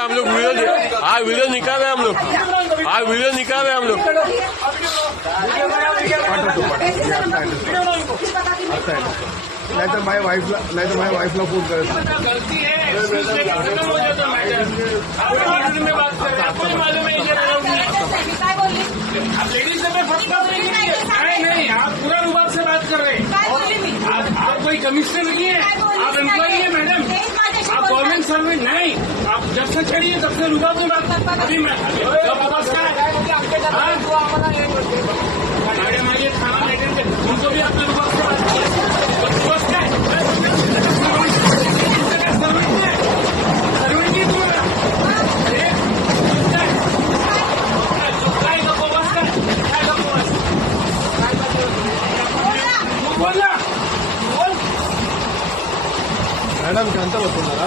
हम लोग वीडियो निकाल रहे हैं हम लोग वीडियो निकाल रहे हैं हम लोग नहीं तो माझ्या वाईफला फोन करायचं लेडीज से नहीं, आप पूरा विभाग से बात कर रहे हैं। आप कोई कमिश्नर नहीं है, आप एम्प्लॉई है मैडम, आप गवर्नमेंट सर्वेंट नहीं। आप जब से चढ़िए तब से विभाग में बात अभी मैं मैडम आइए थाना लेकर उनको भी अपने विभाग से बात मॅडम शांत बसून जरा